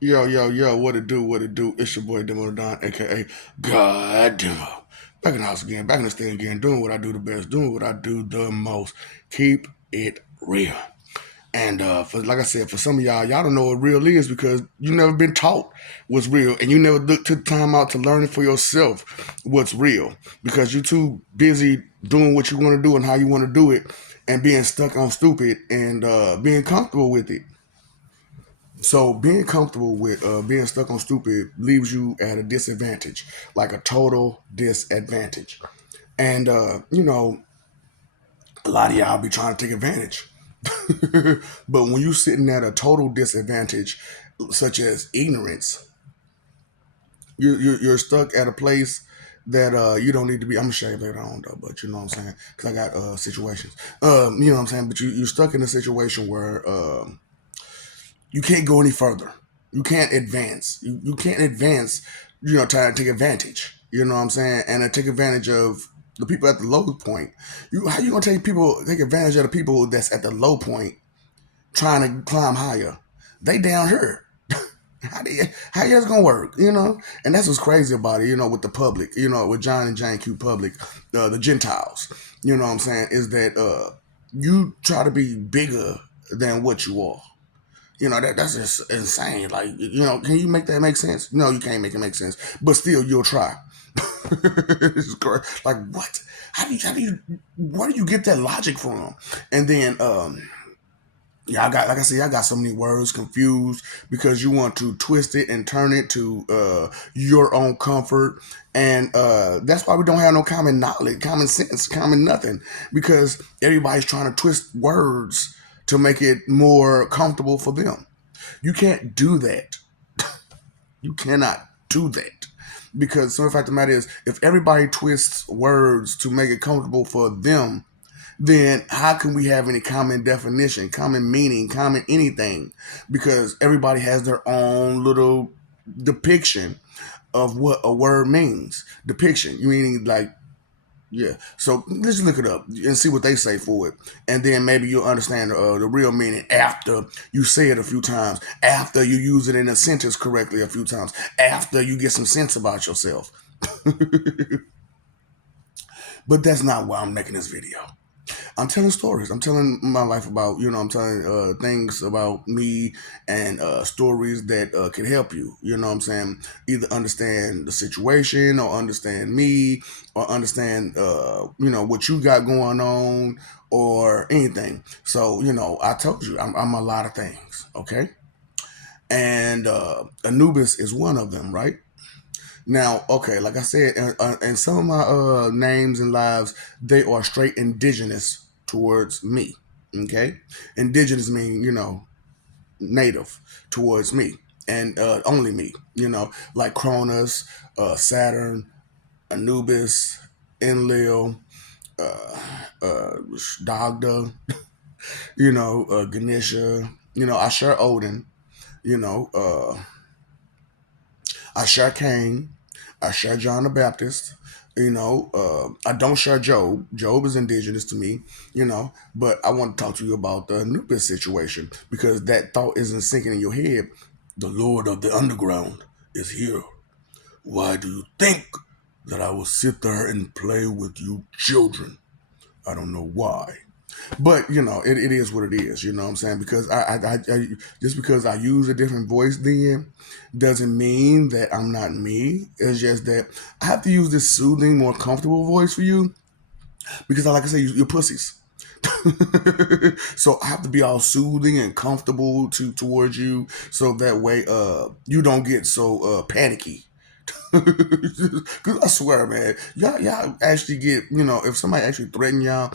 Yo, yo, yo, what it do, what it do? It's your boy Demo Don, aka God Demo. Back in the house again, back in the stand again, doing what I do the best, doing what I do the most. Keep it real. And for like I said, for some of y'all don't know what real is because you never been taught what's real, and you never took time out to learn it for yourself what's real because you're too busy doing what you want to do and how you want to do it, and being stuck on stupid and being comfortable with it. So being comfortable with being stuck on stupid leaves you at a disadvantage, like a total disadvantage. And a lot of y'all be trying to take advantage. But when you sitting at a total disadvantage, such as ignorance, you're stuck at a place that you don't need to be. I'm gonna show you later on though, but you know what I'm saying? Because I got situations. You know what I'm saying? But you're stuck in a situation where you can't go any further. You can't advance. You can't advance, trying to take advantage. You know what I'm saying? And take advantage of the people at the low point. How you gonna take advantage of the people that's at the low point trying to climb higher? They down here. How you gonna work? And that's what's crazy about it. With the public. With John and Jane Q. Public, the Gentiles. You know what I'm saying? Is that you try to be bigger than what you are. That's just insane. Like, can you make that make sense? No, you can't make it make sense. But still, you'll try. Like, what? How do you where do you get that logic from? And then yeah, like I said, I got so many words confused because you want to twist it and turn it to your own comfort. And that's why we don't have no common knowledge, common sense, common nothing. Because everybody's trying to twist words to make it more comfortable for them. You can't do that. You cannot do that. Because the fact of the matter is, if everybody twists words to make it comfortable for them, then how can we have any common definition, common meaning, common anything? Because everybody has their own little depiction of what a word means. Depiction, you meaning like, yeah. So let's look it up and see what they say for it, and then maybe you'll understand the real meaning after you say it a few times, after you use it in a sentence correctly a few times, after you get some sense about yourself. But that's not why I'm making this video. I'm telling stories. I'm telling my life about, I'm telling things about me and stories that can help you. You know what I'm saying? Either understand the situation or understand me or understand, what you got going on or anything. So, I told you I'm a lot of things. Okay. And Anubis is one of them, right? Now, okay, like I said, and some of my names and lives, they are straight indigenous towards me. Okay, indigenous mean native towards me and only me. Like Cronus, Saturn, Anubis, Enlil, uh, uh, Dagda, Ganesha. I share Odin. You know, I share Cain. I share John the Baptist. I don't share Job. Job is indigenous to me, but I want to talk to you about the Anubis situation because that thought isn't sinking in your head. The Lord of the Underground is here. Why do you think that I will sit there and play with you children? I don't know why. But it is what it is. You know what I'm saying? Because I just because I use a different voice then doesn't mean that I'm not me. It's just that I have to use this soothing, more comfortable voice for you because, like I say, you're pussies. So I have to be all soothing and comfortable towards you, so that way you don't get so panicky. Cause I swear, man, y'all actually get, if somebody actually threaten y'all,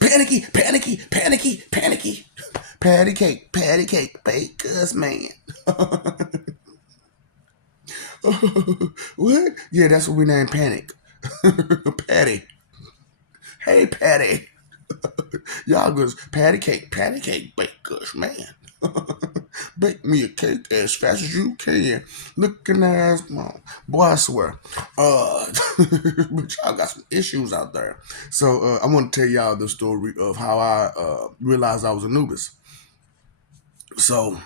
panicky, panicky, panicky, panicky, patty cake, bake us, man. What? Yeah, that's what we name Panic. Patty. Hey, Patty. Y'all goes patty cake, bake us, man. Bake me a cake as fast as you can. Looking ass mom. Boy, I swear. But y'all got some issues out there. So I want to tell y'all the story of how I realized I was Anubis. So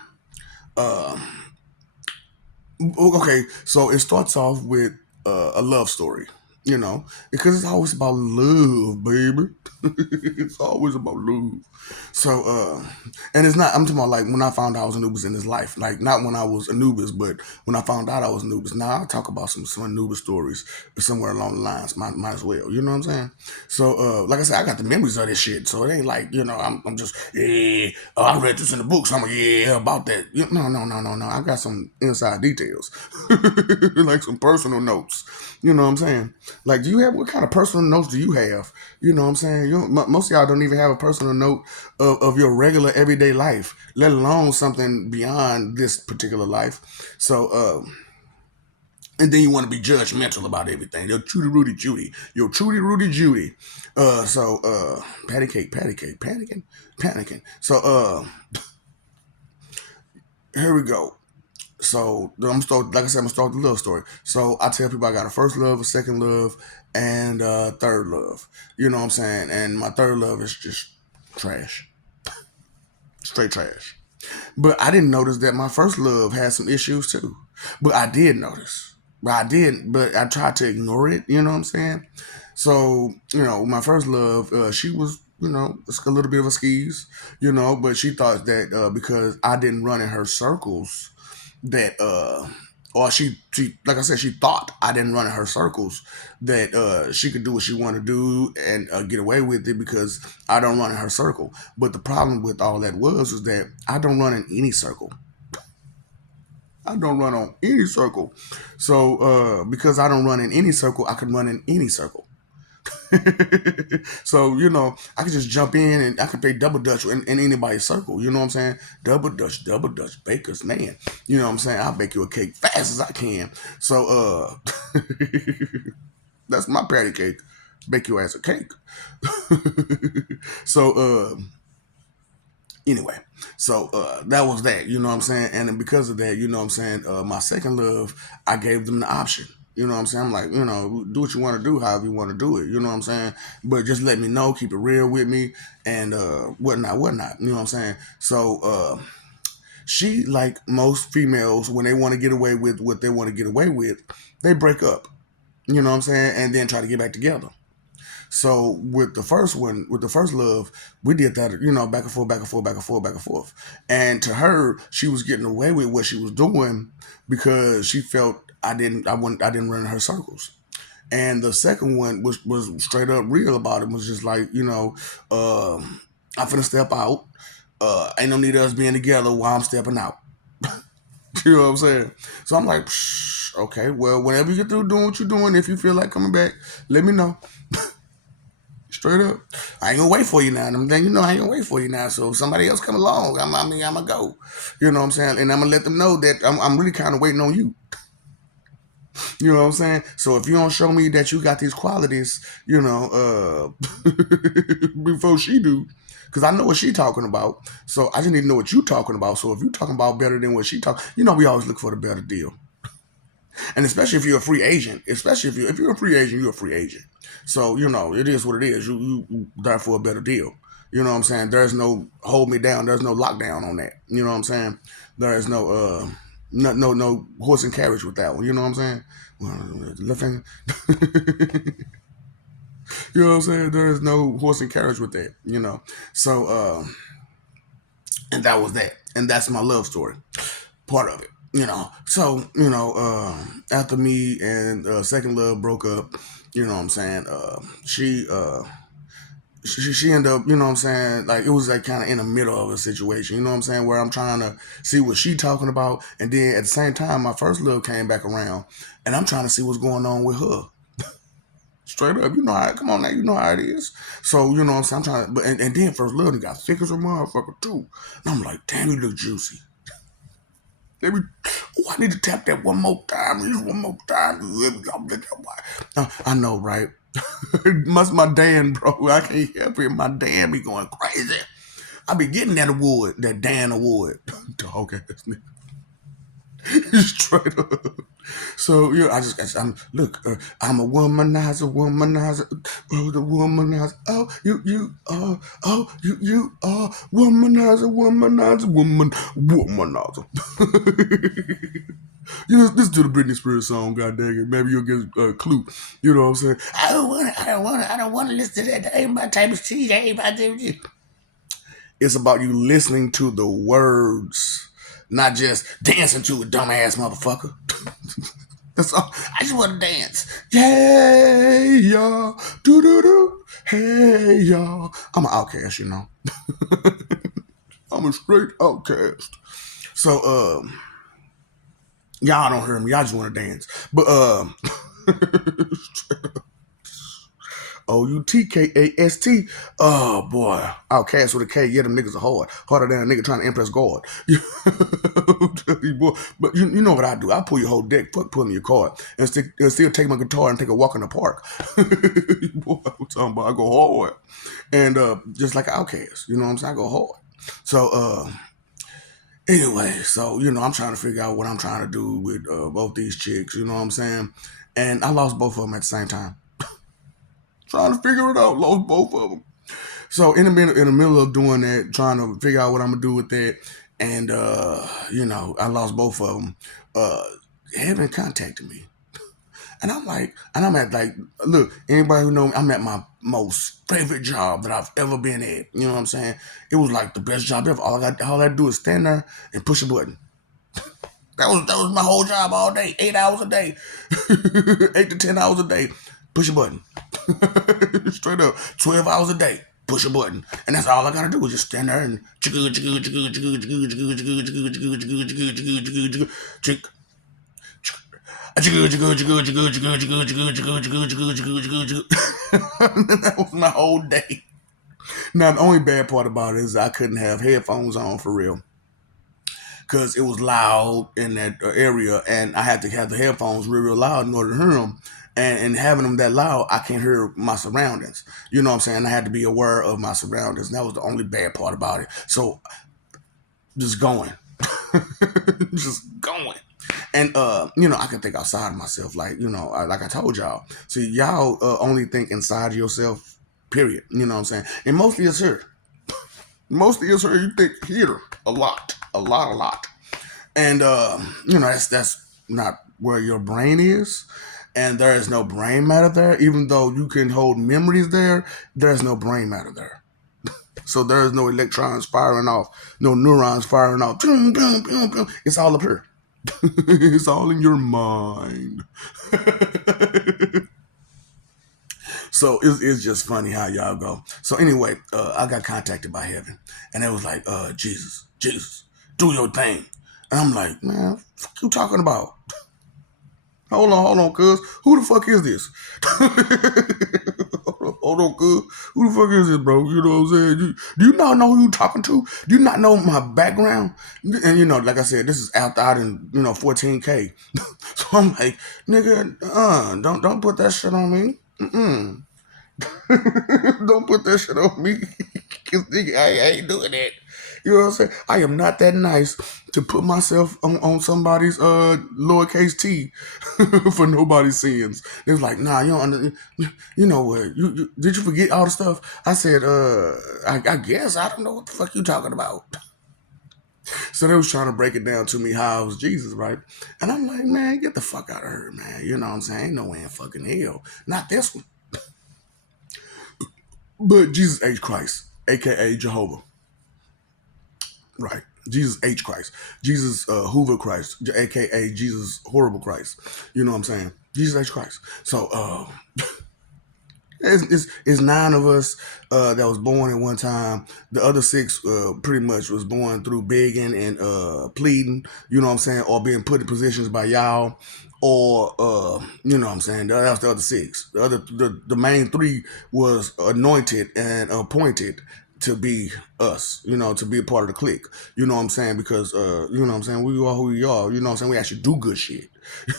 Okay, so it starts off with a love story, you know, because it's always about love, baby. It's always about love. So, and it's not. I'm talking about like when I found out I was Anubis in his life, like not when I was Anubis, but when I found out I was Anubis. Now I'll talk about some Anubis stories somewhere along the lines. Might as well, you know what I'm saying? So, like I said, I got the memories of this shit, so it ain't like I'm just yeah. Oh, I read this in the books. I'm like yeah about that. No. I got some inside details, like some personal notes. You know what I'm saying? Like, do you have what kind of personal notes do you have? You know what I'm saying? Most of y'all don't even have a personal note of your regular everyday life, let alone something beyond this particular life. So, and then you want to be judgmental about everything. You're Trudy Rudy Judy. You're Trudy Rudy Judy. Patty cake, panicking, panicking. So, here we go. So I'm start like I said, I'm gonna start with the love story. So I tell people I got a first love, a second love, and a third love. You know what I'm saying? And my third love is just trash, straight trash. But I didn't notice that my first love had some issues too. But I did notice. But I tried to ignore it. You know what I'm saying? So my first love, she was a little bit of a skis, but she thought that because I didn't run in her circles that or she like I said, she thought I didn't run in her circles, that she could do what she wanted to do and get away with it because I don't run in her circle. But the problem with all that was that I don't run in any circle. I don't run on any circle. So because I don't run in any circle, I can run in any circle. So I could just jump in and I could play double dutch in anybody's circle. You know what I'm saying? Double dutch, baker's man. You know what I'm saying? I'll bake you a cake fast as I can. So that's my patty cake. Bake you as a cake. So anyway, so that was that. You know what I'm saying? And then because of that, you know what I'm saying? My second love, I gave them the option. You know what I'm saying? I'm like, do what you want to do, however you want to do it. You know what I'm saying? But just let me know, keep it real with me, and whatnot. You know what I'm saying? So she, like most females, when they want to get away with what they want to get away with, they break up. You know what I'm saying? And then try to get back together. So with the first one, with the first love, we did that, back and forth, back and forth, back and forth, back and forth. And to her, she was getting away with what she was doing because she felt I didn't run in her circles. And the second one was straight up real about it. Was just like, I'm finna step out. Ain't no need of us being together while I'm stepping out. You know what I'm saying? So I'm like, okay, well, whenever you get through doing what you're doing, if you feel like coming back, let me know. Straight up. I ain't gonna wait for you now. I'm then I ain't gonna wait for you now. So if somebody else come along, I'm gonna go. You know what I'm saying? And I'm gonna let them know that I'm really kind of waiting on you. You know what I'm saying? So if you don't show me that you got these qualities, before she do, because I know what she talking about. So I just need to know what you talking about. So if you talking about better than what she talk, we always look for the better deal. And especially if you're a free agent, especially if you're a free agent, you're a free agent. So it is what it is. You there for a better deal. You know what I'm saying? There's no hold me down. There's no lockdown on that. You know what I'm saying? There is no horse and carriage with that one. You know what I'm saying? Well, left hand. You know what I'm saying? There is no horse and carriage with that. So and that was that, and that's my love story, part of it. So after me and second love broke up, you know what I'm saying, she ended up, you know what I'm saying, like it was like kind of in the middle of a situation, you know what I'm saying, where I'm trying to see what she talking about, and then at the same time my first love came back around, and I'm trying to see what's going on with her. Straight up, come on now, you know how it is. So, you know what I'm saying, I'm trying to, but and then first love, he got thick as a motherfucker too. And I'm like, damn, you look juicy. Let me. Oh, I need to tap that one more time. Just one more time. I know, right? Must my Dan, bro. I can't help it. My Dan be going crazy. I be getting that award, that Dan award. Dog ass nigga. Straight up. So yeah, I'm look. I'm a womanizer, womanizer, the womanizer. You are womanizer, womanizer, womanizer. You just listen to the Britney Spears song, god dang it. Maybe you'll get a clue. You know what I'm saying? I don't want to listen to that. That ain't my type of shit. That ain't my type of shit. It's about you listening to the words, not just dancing to a dumbass motherfucker. That's all. I just want to dance. Hey, y'all. Do, do, do. Hey, y'all. I'm an outcast, you know. I'm a straight outcast. So, y'all don't hear me. Y'all just want to dance. But, Outkast. Oh boy, outcast with a K. Yeah, them niggas are hard, harder than a nigga trying to impress God. Boy, but you know what I do? I pull your whole dick, fuck pulling your card, and still take my guitar and take a walk in the park. Boy, I'm talking about I go hard, and just like outcast, you know what I'm saying? I go hard. So anyway, so I'm trying to figure out what I'm trying to do with both these chicks. You know what I'm saying? And I lost both of them at the same time. Trying to figure it out, lost both of them. So in the middle of doing that, trying to figure out what I'm gonna do with that, and I lost both of them. Heaven contacted me, and I'm at like, look, anybody who know me, I'm at my most favorite job that I've ever been at. You know what I'm saying? It was like the best job ever. All I had to do is stand there and push a button. That was my whole job all day, 8 hours a day, 8 to 10 hours a day. Push a button. Straight up. 12 hours a day. Push a button. And that's all I gotta do is just stand there and that was my whole day. Now the only bad part about it is I couldn't have headphones on for real. Because it was loud in that area, and I had to have the headphones real loud in order to hear them. And having them that loud, I can't hear my surroundings. You know what I'm saying? I had to be aware of my surroundings. And that was the only bad part about it. So just going, just going. And I can think outside of myself, like like I told y'all. See, y'all only think inside of yourself. Period. You know what I'm saying? And mostly it's here. Mostly it's here. You think here a lot, a lot, a lot. And that's not where your brain is, and there is no brain matter there. Even though you can hold memories there, there's no brain matter there. So there's no electrons firing off, no neurons firing off. It's all up here. It's all in your mind. So it's just funny how y'all go. So anyway, I got contacted by heaven, and it was like, Jesus, do your thing. And I'm like, man, fuck you talking about? Hold on, cuz. Who the fuck is this? Hold on, cuz. Who the fuck is this, bro? You know what I'm saying? Do you not know who you talking to? Do you not know my background? And like I said, this is out in 14K. So I'm like, nigga, don't put that shit on me. Don't put that shit on me. Cause nigga, I ain't doing that. You know what I'm saying? I am not that nice to put myself on somebody's lowercase t for nobody's sins. They was like, nah, you know what? You did you forget all the stuff? I said, I guess I don't know what the fuck you talking about. So they was trying to break it down to me how I was Jesus, right? And I'm like, man, get the fuck out of here, man. You know what I'm saying? Ain't no way in fucking hell. Not this one. But Jesus H. Christ, aka Jehovah. Right. Jesus H. Christ. Jesus Hoover Christ, aka Jesus Horrible Christ. You know what I'm saying? Jesus H. Christ. So it's 9 of us that was born at one time. The other 6 pretty much was born through begging and pleading, you know what I'm saying, or being put in positions by y'all, or you know what I'm saying. That was the other 6. The main 3 was anointed and appointed to be us, to be a part of the clique. You know what I'm saying? Because you know what I'm saying, we are who we are. You know what I'm saying? We actually do good shit.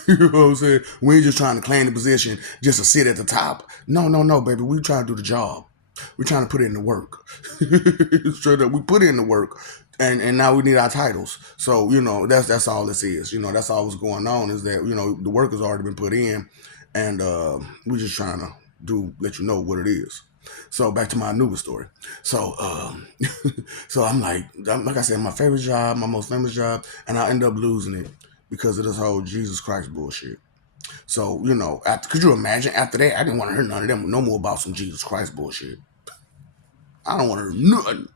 You know what I'm saying? We ain't just trying to claim the position just to sit at the top. No, baby. We trying to do the job. We're trying to put in the work. Straight up, we put in the work, and now we need our titles. So that's all this is. That's all what's going on is that the work has already been put in, and we're just trying to let you know what it is. So back to my newest story. So so like I said, my favorite job, my most famous job, and I end up losing it because of this whole Jesus Christ bullshit. So, could you imagine after that? I didn't want to hear none of them no more about some Jesus Christ bullshit. I don't want to hear nothing.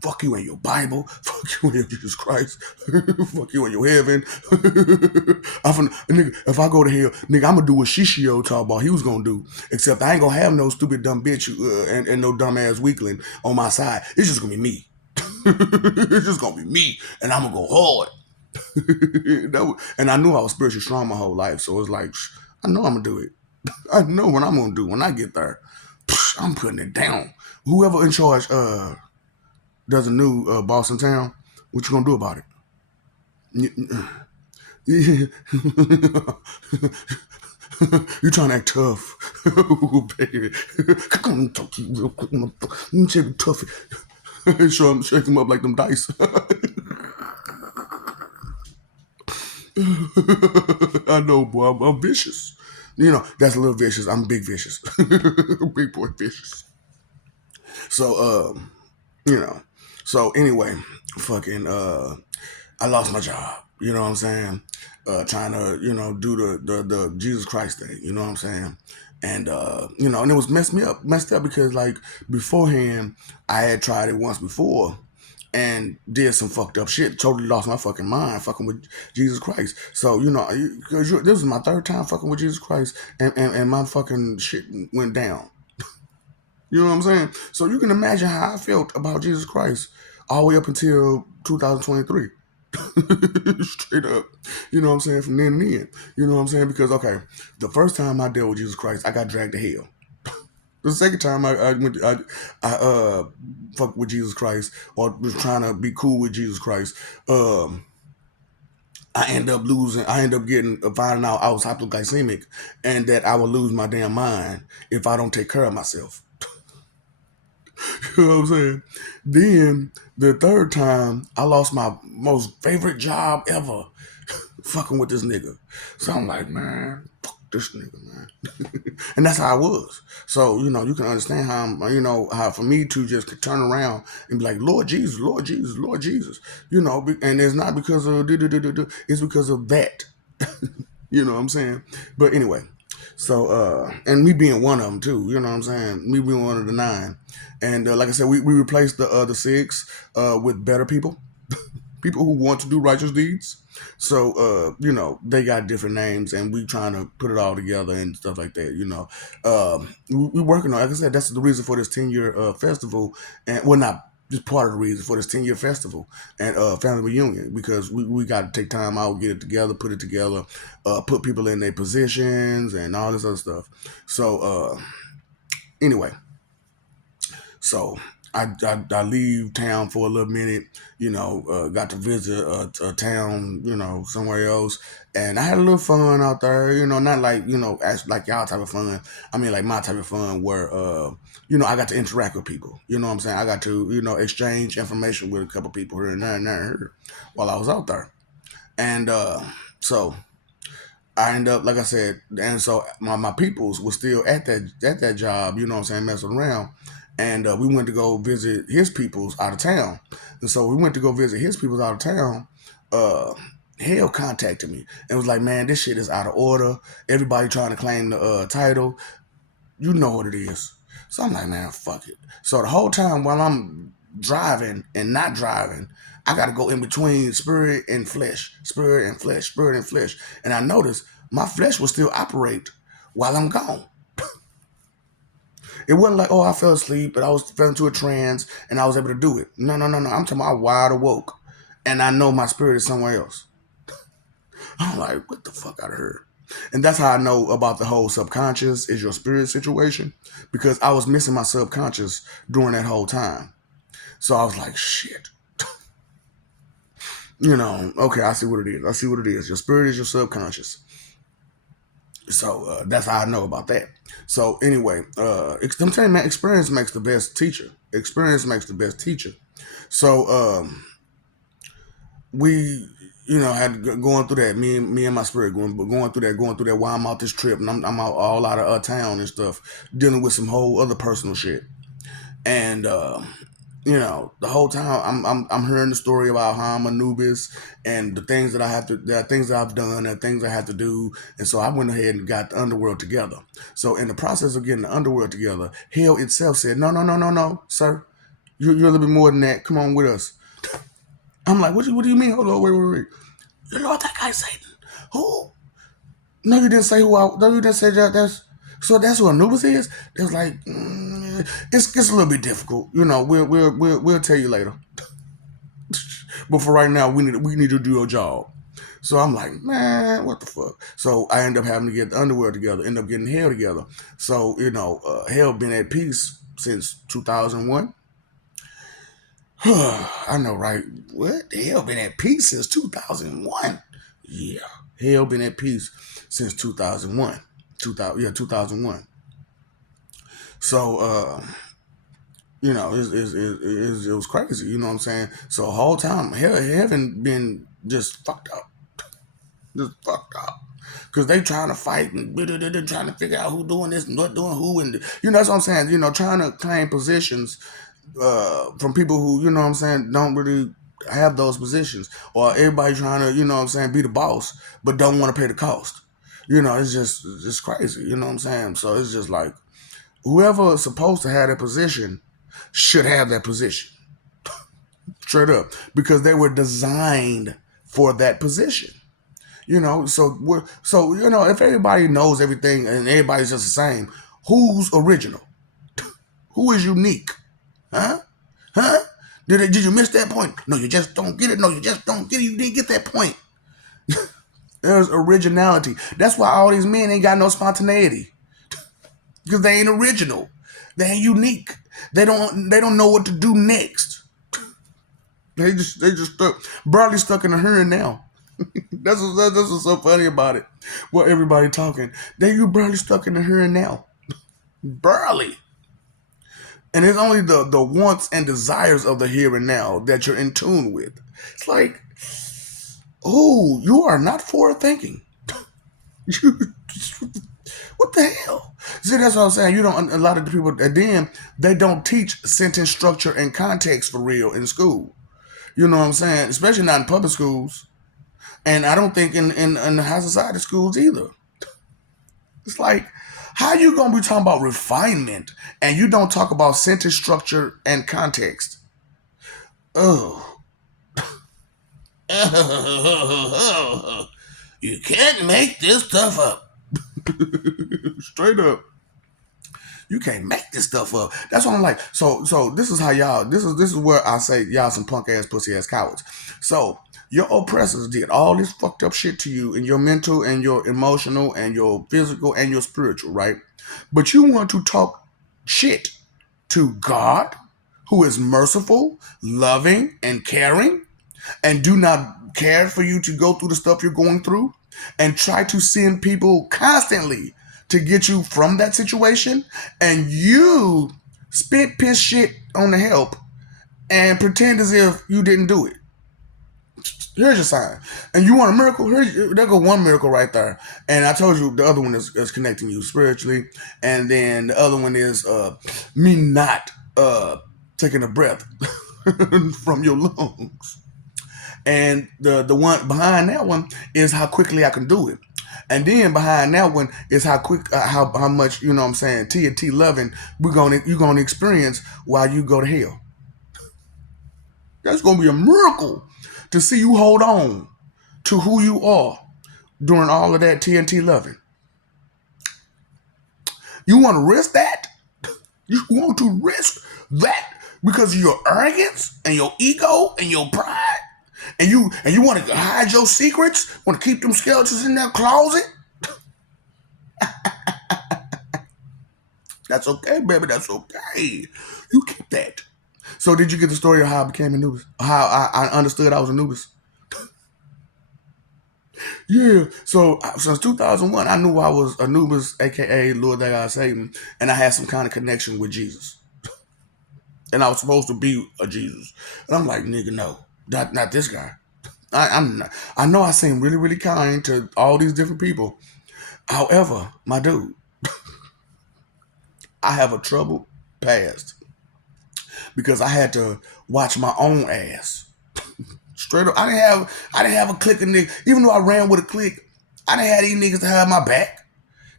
Fuck you and your Bible. Fuck you and your Jesus Christ. Fuck you and your heaven. Nigga, if I go to hell, nigga, I'm gonna do what Shishio talk about he was gonna do. Except I ain't gonna have no stupid dumb bitch and no dumb ass weakling on my side. It's just gonna be me. It's just gonna be me, and I'm gonna go hard. And I knew I was spiritually strong my whole life, so it's like I know I'm gonna do it. I know what I'm gonna do when I get there. I'm putting it down. Whoever in charge does a new boss in town, what you gonna do about it? You trying to act tough. Ooh, baby. Come on, talk to you real quick. Let me shake him tough. Shake him up like them dice. I know, boy. I'm vicious. That's a little vicious. I'm big vicious. Big boy vicious. So, you know. So anyway, fucking I lost my job. You know what I'm saying? Trying to, do the Jesus Christ thing, you know what I'm saying? And and it was messed up because like beforehand I had tried it once before and did some fucked up shit. Totally lost my fucking mind fucking with Jesus Christ. So, this was my third time fucking with Jesus Christ and my fucking shit went down. You know what I'm saying? So you can imagine how I felt about Jesus Christ all the way up until 2023. Straight up. You know what I'm saying? From then and then. You know what I'm saying? Because, okay, the first time I dealt with Jesus Christ, I got dragged to hell. The second time I fucked with Jesus Christ or was trying to be cool with Jesus Christ, I end up losing. I end up finding out I was hypoglycemic and that I will lose my damn mind if I don't take care of myself. You know what I'm saying? Then the third time, I lost my most favorite job ever, fucking with this nigga. So I'm like, man, fuck this nigga, man. And that's how I was. So, you can understand how how for me to just turn around and be like, Lord Jesus, Lord Jesus, Lord Jesus, and it's not because of, it's because of that. You know what I'm saying? But anyway, so and me being one of them too, you know what I'm saying? Me being one of the nine. And like I said, we replaced the six with better people. People who want to do righteous deeds. So they got different names and we trying to put it all together and stuff like that, we working on, like I said, that's the reason for this 10-year festival, and well, not just part of the reason for this 10-year festival and family reunion, because we got to take time out, get it together, put it together, put people in their positions and all this other stuff. So anyway, so I leave town for a little minute, got to visit a town, somewhere else. And I had a little fun out there, not like, like y'all type of fun. I mean, like my type of fun where, I got to interact with people. You know what I'm saying? I got to, exchange information with a couple people here and there and there while I was out there. And so I end up, like I said, and so my peoples were still at that job, you know what I'm saying, messing around. And we went to go visit his peoples out of town. And so we went to go visit his peoples out of town. Hale contacted me and was like, man, this shit is out of order. Everybody trying to claim the title. You know what it is. So I'm like, man, fuck it. So the whole time while I'm driving and not driving, I got to go in between spirit and flesh, spirit and flesh, spirit and flesh. And I noticed my flesh will still operate while I'm gone. It wasn't like, oh, I fell asleep, but I fell into a trance and I was able to do it. No. I'm talking about wide awoke. And I know my spirit is somewhere else. I'm like, what the fuck out of here? And that's how I know about the whole subconscious is your spirit situation, because I was missing my subconscious during that whole time. So I was like, shit. Okay, I see what it is. Your spirit is your subconscious. So that's how I know about that. So anyway, I'm telling you, man, experience makes the best teacher. Experience makes the best teacher. So we, had going through that. Me and my spirit going through that while I'm out this trip, and I'm out all out of town and stuff, dealing with some whole other personal shit. And the whole time I'm hearing the story about how I'm Anubis and the things that I have to, there are things that I've done and things I have to do. And so I went ahead and got the underworld together. So in the process of getting the underworld together, hell itself said, no, no, no, no, no, sir, you're a little bit more than that. Come on with us. I'm like, what do you mean? Hold on, wait. You know what that guy Satan? Who? No, you didn't say who I. No, you didn't say that. That's who Anubis is. It was like, it's a little bit difficult. We'll tell you later. But for right now, we need to do your job. So I'm like, man, what the fuck? So I end up having to get the underwear together, end up getting hell together. So, hell been at peace since 2001. I know, right? What? Hell been at peace since 2001. Yeah. Hell been at peace since 2001. 2001. So, it was crazy. You know what I'm saying? So the whole time, heaven been just fucked up. Just fucked up. Because they trying to fight and trying to figure out who doing this and what doing who. And, that's what I'm saying. Trying to claim positions from people who, what I'm saying, don't really have those positions. Or everybody trying to, what I'm saying, be the boss, but don't want to pay the cost. It's crazy. You know what I'm saying? So it's just like, whoever is supposed to have that position should have that position. Straight up. Because they were designed for that position. If everybody knows everything and everybody's just the same, who's original? Who is unique? Huh? Huh? Did you miss that point? No, you just don't get it. No, you just don't get it. You didn't get that point. There's originality. That's why all these men ain't got no spontaneity. Because they ain't original. They ain't unique. They don't know what to do next. They just barely stuck in a hurry now. That's what's so funny about it. Well, everybody talking. You barely stuck in the here and now. Barely. And it's only the wants and desires of the here and now that you're in tune with. It's like, oh, you are not forward thinking. What the hell? See, that's what I'm saying. A lot of the people, and then they don't teach sentence structure and context for real in school. You know what I'm saying? Especially not in public schools. And I don't think in the high society schools either. It's like, how you gonna be talking about refinement and you don't talk about sentence structure and context? Oh. You can't make this stuff up. Straight up. You can't make this stuff up. That's what I'm like. So this is how y'all, this is where I say y'all some punk ass pussy ass cowards. So your oppressors did all this fucked up shit to you in your mental and your emotional and your physical and your spiritual, right? But you want to talk shit to God, who is merciful, loving, and caring, and do not care for you to go through the stuff you're going through, and try to send people constantly to get you from that situation, and you spit piss shit on the help and pretend as if you didn't do it. Here's your sign. And you want a miracle? There go one miracle right there. And I told you the other one is connecting you spiritually. And then the other one is me not taking a breath from your lungs. And the one behind that one is how quickly I can do it. And then behind that one is how quick, how much, you know what I'm saying, TNT loving you're gonna experience while you go to hell. That's gonna be a miracle to see you hold on to who you are during all of that TNT loving. You want to risk that? You want to risk that because of your arrogance and your ego and your pride? And you want to hide your secrets? Want to keep them skeletons in that closet? That's okay, baby. That's okay. You keep that. So did you get the story of how I became Anubis? How I understood I was Anubis? Yeah. So since 2001, I knew I was Anubis, aka Lord That God Satan, and I had some kind of connection with Jesus, and I was supposed to be a Jesus. And I'm like, nigga, no, not this guy. I'm not, I know I seem really, really kind to all these different people. However, my dude, I have a troubled past because I had to watch my own ass. Straight up, I didn't have a clique of niggas. Even though I ran with a clique, I didn't have these niggas to have my back.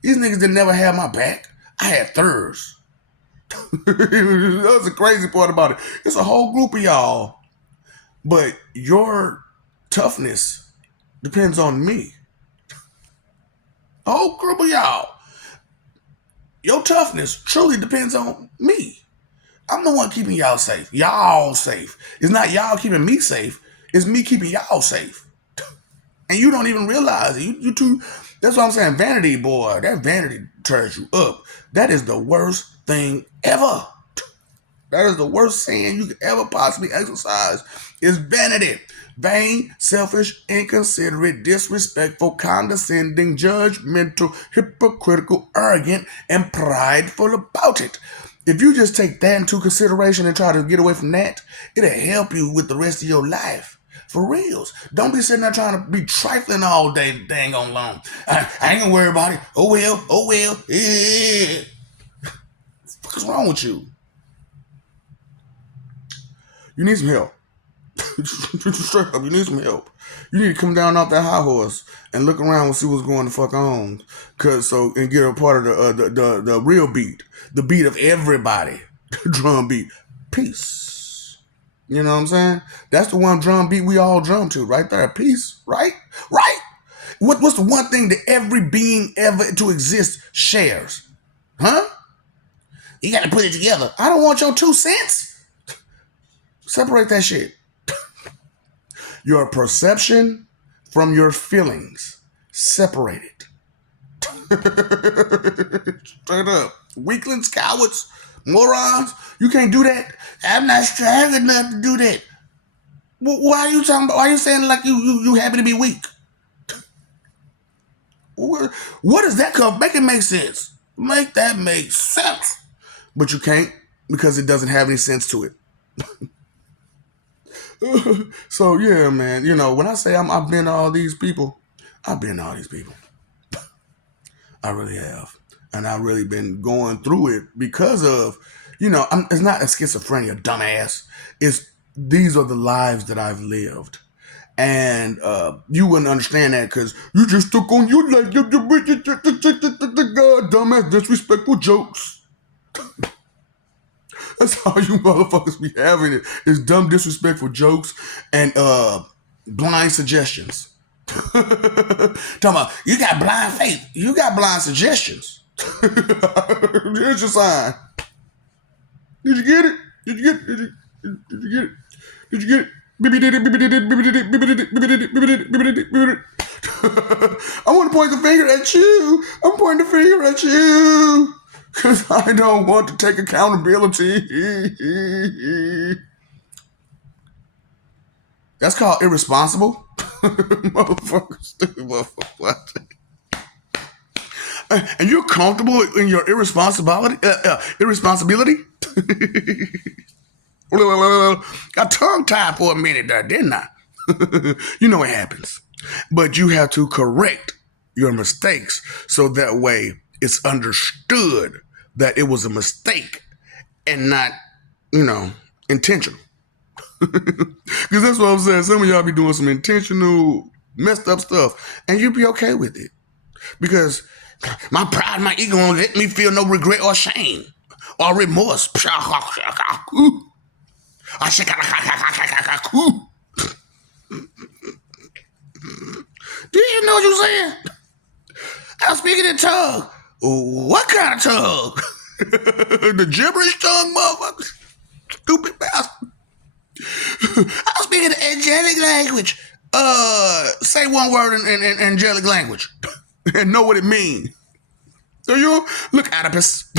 These niggas didn't never have my back. I had thirds. That's the crazy part about it. It's a whole group of y'all, but your toughness depends on me. A whole group of y'all. Your toughness truly depends on me. I'm the one keeping y'all safe. Y'all safe. It's not y'all keeping me safe. It's me keeping y'all safe. And you don't even realize it. You too. That's what I'm saying. Vanity, boy. That vanity tears you up. That is the worst thing ever. That is the worst sin you could ever possibly exercise. Is vanity. Vain, selfish, inconsiderate, disrespectful, condescending, judgmental, hypocritical, arrogant, and prideful about it. If you just take that into consideration and try to get away from that, it'll help you with the rest of your life. For reals. Don't be sitting there trying to be trifling all day dang on long. I ain't gonna worry about it. Oh well, oh well. Yeah. What's wrong with you? You need some help. Straight up, you need some help. You need to come down off that high horse and look around and see what's going the fuck on, and get a part of the real beat, the beat of everybody, drum beat, peace. You know what I'm saying? That's the one drum beat we all drum to, right there, peace, right? What's the one thing that every being ever to exist shares? Huh? You got to put it together. I don't want your 2 cents. Separate that shit. Your perception from your feelings. Separate it. Straight up. Weaklings, cowards, morons. You can't do that. I'm not strong enough to do that. Why are you talking about? Why are you saying like you happy to be weak? What does that come? Make it make sense. Make that make sense. But you can't because it doesn't have any sense to it. So yeah, man. You know, when I say I've been to all these people, I've been to all these people. I really have, and I've really been going through it because of, it's not a schizophrenia, dumbass. It's these are the lives that I've lived, and you wouldn't understand that because you just stuck on your life, dumbass, disrespectful jokes. That's how you motherfuckers be having it. It's dumb, disrespectful jokes and blind suggestions. Talking about, you got blind faith. You got blind suggestions. Here's your sign. Did you get it? Did you get it? Did you get it? Did you get it? I want to point the finger at you. I'm pointing the finger at you. Because I don't want to take accountability. That's called irresponsible. Motherfucker, stupid motherfucker. And you're comfortable in your irresponsibility? Got tongue tied for a minute there, didn't I? You know what happens. But you have to correct your mistakes so that way it's understood that it was a mistake and not, intentional. Because that's what I'm saying. Some of y'all be doing some intentional, messed up stuff, and you be okay with it. Because my pride, my ego won't let me feel no regret or shame or remorse. Do you know what you're saying? I'm speaking in tongue. What kind of tongue? The gibberish tongue, motherfucker. Stupid bastard. I'm speaking the angelic language. Say one word in angelic language and know what it means. So you look, Oedipus.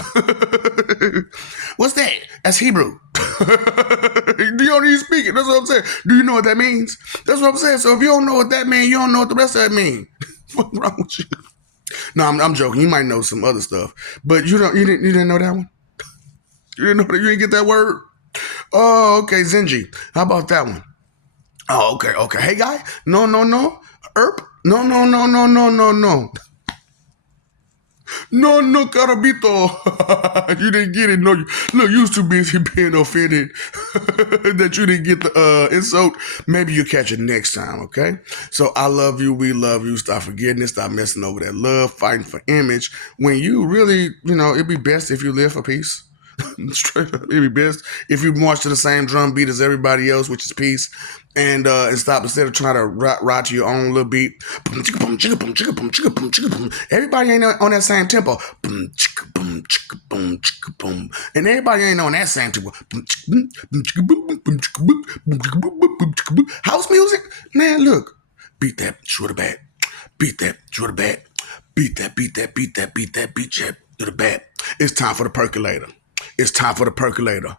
What's that? That's Hebrew. You don't even speak it. That's what I'm saying. Do you know what that means? That's what I'm saying. So if you don't know what that means, you don't know what the rest of it means. What's wrong with you? No, I'm joking. You might know some other stuff, but you didn't know that one. You didn't know that. You didn't get that word. Oh, okay, Zenji. How about that one? Oh, okay, okay. Hey, guy. No, no, no. Erp. No, no, no, no, no, no, no. No, no, Carabito. You didn't get it. No, look, you was too busy being offended that you didn't get the insult. Maybe you'll catch it next time, okay? So I love you. We love you. Stop forgetting it. Stop messing over that love, fighting for image. When you really, it'd be best if you live for peace. Straight up, it'd be best if you march to the same drum beat as everybody else, which is peace, and stop instead of trying to ride to your own little beat. Everybody ain't on that same tempo, and everybody ain't on that same tempo. House music, man. Look, beat that, shoot the bat, beat that, shoot the bat, beat that, beat that, beat that, beat that, beat that, to the bat. It's time for the percolator. It's time for the percolator.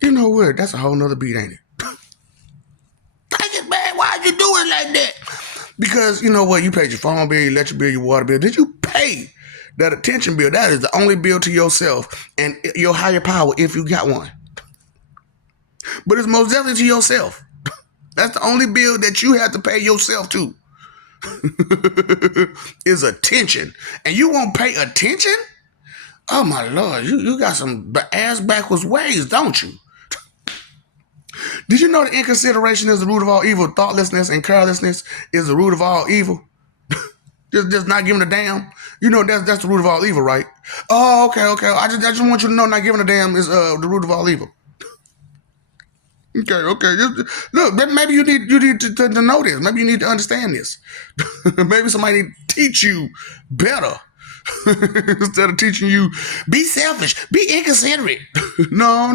You know what? That's a whole nother beat, ain't it? Take it, man. Why'd you do it like that? Because you know what? You paid your phone bill, your electric bill, your water bill. Did you pay that attention bill? That is the only bill to yourself and your higher power if you got one. But it's most definitely to yourself. That's the only bill that you have to pay yourself to. Is attention. And you won't pay attention? Oh my Lord, you got some ass backwards ways, don't you? Did you know that inconsideration is the root of all evil? Thoughtlessness and carelessness is the root of all evil? just not giving a damn. You know that's the root of all evil, right? Oh, okay. I just want you to know not giving a damn is the root of all evil. Okay. Look, maybe you need to know this. Maybe you need to understand this. Maybe somebody need to teach you better instead of teaching you be selfish, be inconsiderate. No.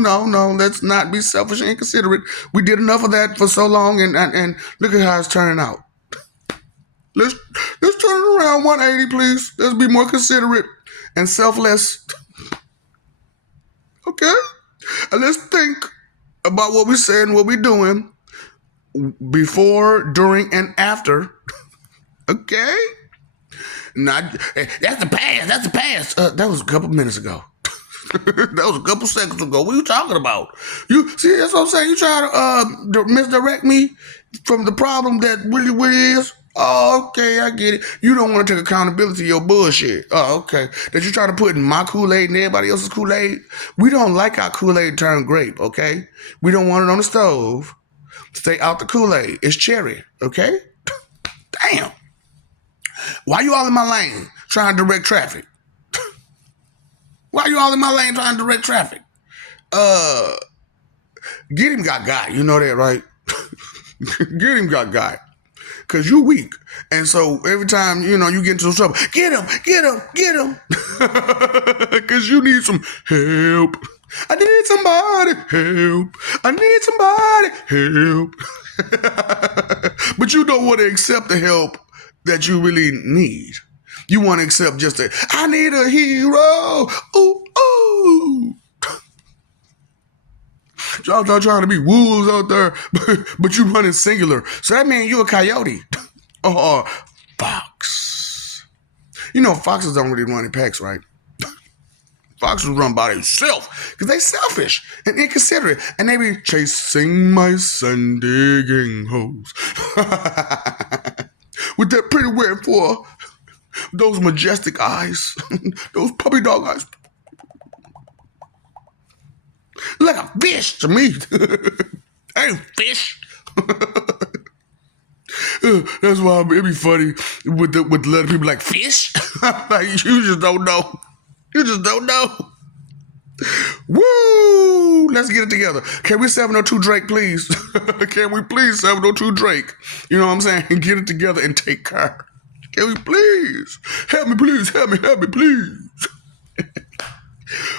Let's not be selfish and inconsiderate. We did enough of that for so long, and look at how it's turning out. Let's turn it around 180, please. Let's be more considerate and selfless. Okay, and let's think about what we're saying, what we're doing before, during, and after. Okay? Not that's the past. That's the past. That was a couple minutes ago. That was a couple seconds ago. What are you talking about? You see, that's what I'm saying. You try to misdirect me from the problem that really is. Oh, okay, I get it. You don't want to take accountability of your bullshit. Oh, okay. That you try to put in my Kool-Aid and everybody else's Kool-Aid. We don't like our Kool-Aid turned grape, okay? We don't want it on the stove. Stay out the Kool-Aid. It's cherry, okay? Damn. Why you all in my lane trying to direct traffic? Why you all in my lane trying to direct traffic? Get him got. You know that, right? Get him got. Because you're weak. And so every time, you get into trouble, get him. Because you need some help. I need somebody help. But you don't want to accept the help that you really need. You want to accept just that, I need a hero. Ooh. Y'all trying to be wolves out there, but you running singular. So that means you a coyote or fox. Foxes don't really run in packs, right? Foxes run by themselves because they selfish and inconsiderate, and they be chasing mice and digging holes with that pretty word for those majestic eyes, those puppy dog eyes. Like a fish to me. Hey, fish. That's why it be funny with letting people like fish. Like you just don't know. Woo! Let's get it together. Can we 702 Drake, please? Can we please 702 Drake? You know what I'm saying? Get it together and take care. Can we please? Help me, please. Help me, please.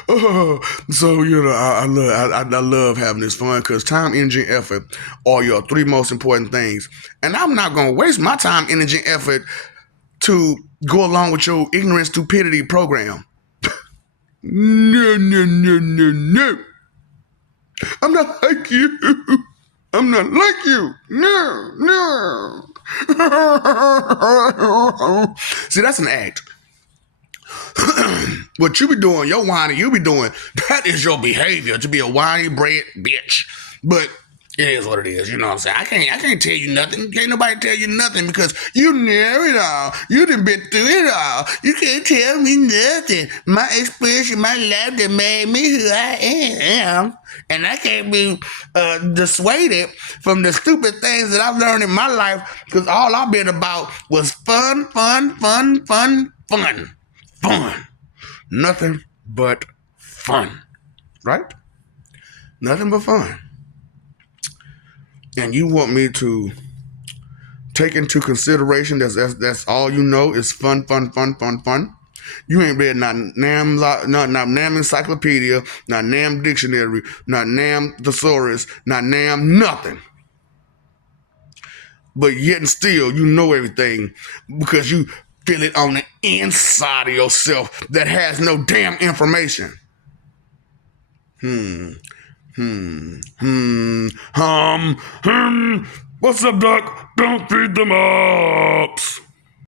So I love having this fun because time, energy, and effort are your three most important things, and I'm not gonna waste my time, energy, and effort to go along with your ignorant stupidity program. No. I'm not like you. I'm not like you. No, no. See, that's an act. What you be doing, your whiny, you be doing, that is your behavior to be a whiny bread bitch. But it is what it is, you know what I'm saying? I can't tell you nothing. Can't nobody tell you nothing because you know it all. You done been through it all. You can't tell me nothing. My expression, my life that made me who I am. And I can't be dissuaded from the stupid things that I've learned in my life because all I've been about was fun, fun, fun, fun, fun. Fun. Nothing but fun. Right? Nothing but fun. And you want me to take into consideration that's all you know is fun, fun, fun, fun, fun. You ain't read not nam encyclopedia, not nam dictionary, not nam thesaurus, not nam nothing. But yet and still you know everything because you feel it on the inside of yourself that has no damn information. What's up, Doc? Don't feed them ups.